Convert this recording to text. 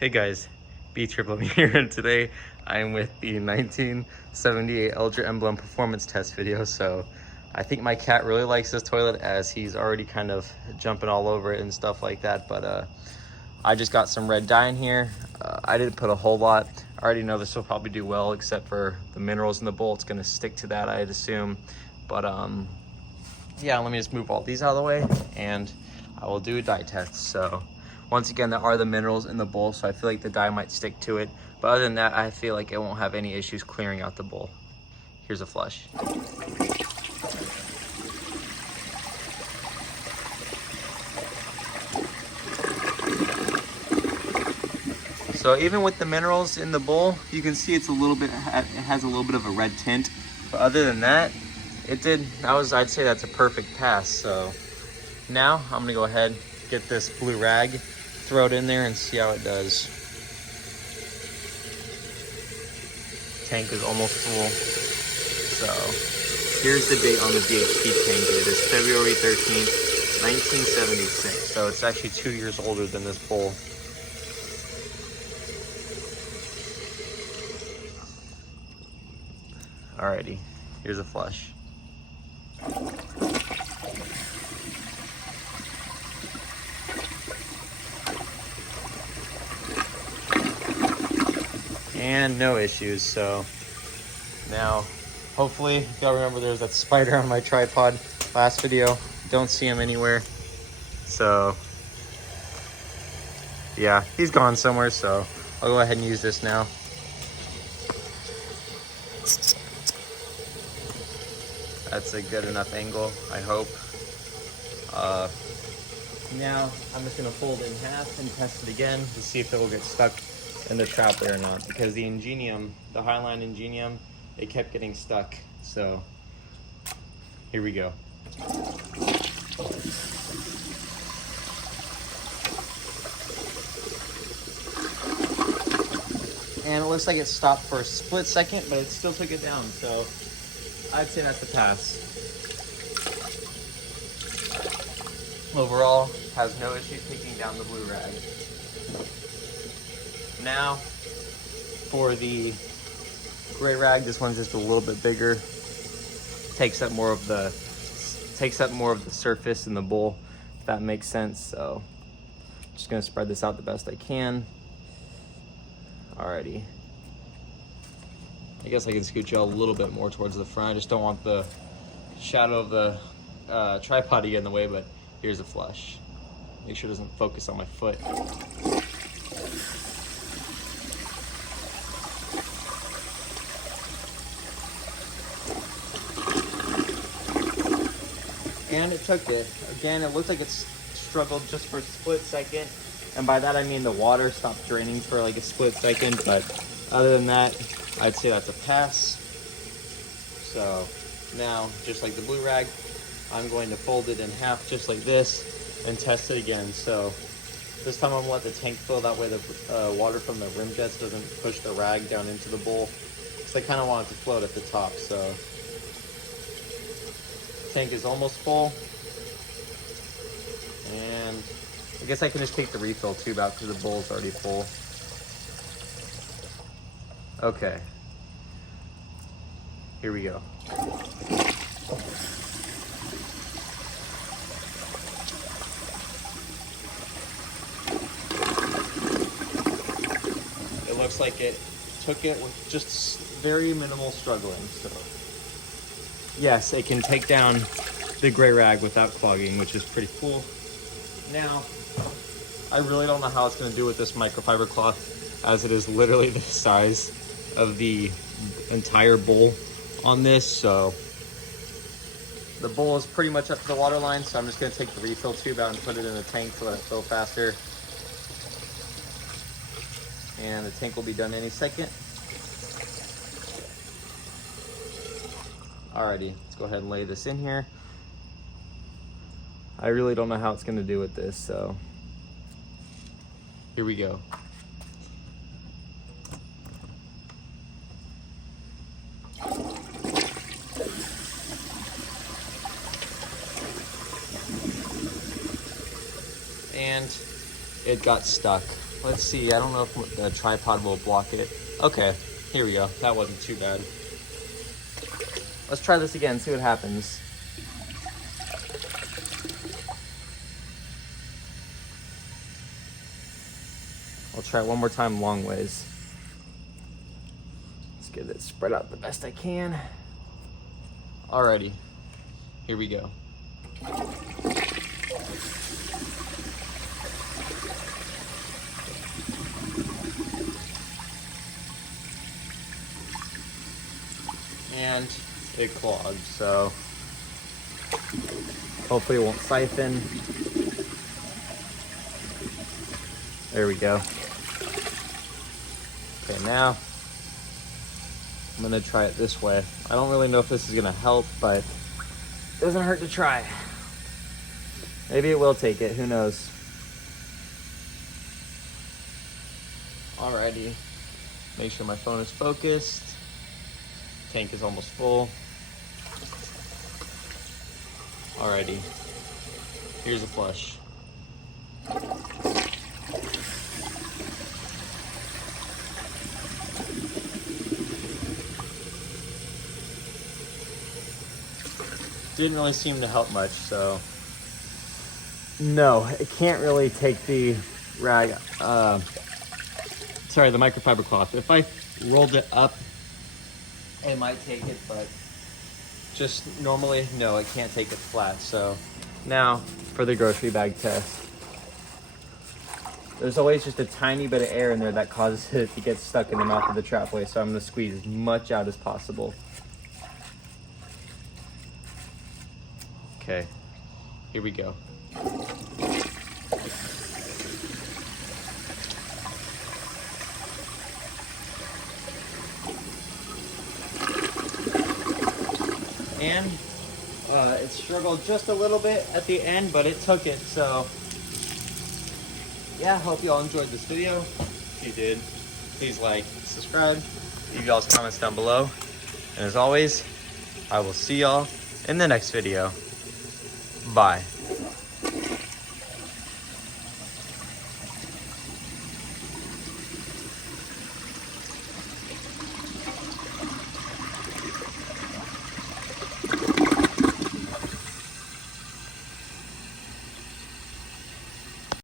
Hey guys, B-Triple here, and today I'm with the 1978 Eljer Emblem performance test video. So I think my cat really likes this toilet as he's already kind of jumping all over it and stuff like that. But I just got some red dye in here. I didn't put a whole lot. I already know this will probably do well, except for the minerals in the bowl. It's gonna stick to that, I'd assume. But yeah, let me just move all these out of the way and I will do a dye test. So once again, there are the minerals in the bowl, so I feel like the dye might stick to it. But other than that, I feel like it won't have any issues clearing out the bowl. Here's a flush. So even with the minerals in the bowl, you can see it has a little bit of a red tint. But other than that, I'd say that's a perfect pass. So now I'm gonna go ahead, get this blue rag, throw it in there and see how it does. Tank is almost full. So here's the date on the BHP tank. It is February 13th, 1976. So it's actually 2 years older than this bowl. Alrighty, here's a flush. And no issues. So now, hopefully, if y'all remember, there's that spider on my tripod last video. Don't see him anywhere. So yeah, he's gone somewhere. So I'll go ahead and use this now. That's a good enough angle, I hope. Now I'm just gonna fold it in half and test it again to see if it will get stuck in the trapper or not, because the Ingenium, the Highline Ingenium, it kept getting stuck. So here we go. And it looks like it stopped for a split second, but it still took it down. So I'd say that's a pass. Overall, has no issue taking down the blue rag. Now, for the gray rag, this one's just a little bit bigger. Takes up more of the surface in the bowl, if that makes sense. So, just gonna spread this out the best I can. Alrighty. I guess I can scoot you a little bit more towards the front. I just don't want the shadow of the tripod to get in the way, but here's a flush. Make sure it doesn't focus on my foot. And it took it. Again, it looked like it struggled just for a split second. And by that I mean the water stopped draining for like a split second, but other than that, I'd say that's a pass. So now, just like the blue rag, I'm going to fold it in half just like this and test it again. So this time I'm gonna let the tank fill, that way the water from the rim jets doesn't push the rag down into the bowl, because I kind of want it to float at the top. So tank is almost full, and I guess I can just take the refill tube out because the bowl is already full. Okay, here we go. It looks like it took it with just very minimal struggling. So yes, it can take down the gray rag without clogging, which is pretty cool. Now, I really don't know how it's gonna do with this microfiber cloth, as it is literally the size of the entire bowl on this. So the bowl is pretty much up to the water line, so I'm just gonna take the refill tube out and put it in the tank to let it fill faster. And the tank will be done any second. Alrighty, let's go ahead and lay this in here. I really don't know how it's gonna do with this, so here we go. And it got stuck. Let's see, I don't know if the tripod will block it. Okay, here we go. That wasn't too bad. Let's try this again, see what happens. I'll try it one more time long ways. Let's get it spread out the best I can. Alrighty, here we go. And it clogged, so hopefully it won't siphon. There we go. Okay, now I'm gonna try it this way. I don't really know if this is gonna help, but it doesn't hurt to try. Maybe it will take it, who knows. Alrighty, make sure my phone is focused. Tank is almost full. Alrighty, here's a flush. Didn't really seem to help much, so. No, it can't really take the rag, sorry, the microfiber cloth. If I rolled it up, it might take it, but just normally, no, it can't take it flat. So now for the grocery bag test. There's always just a tiny bit of air in there that causes it to get stuck in the mouth of the trapway, so I'm gonna squeeze as much out as possible. Okay, here we go. And it struggled just a little bit at the end, but it took it. So yeah, hope you all enjoyed this video. If you did, please like, subscribe, leave y'all's comments down below. And as always, I will see y'all in the next video. Bye.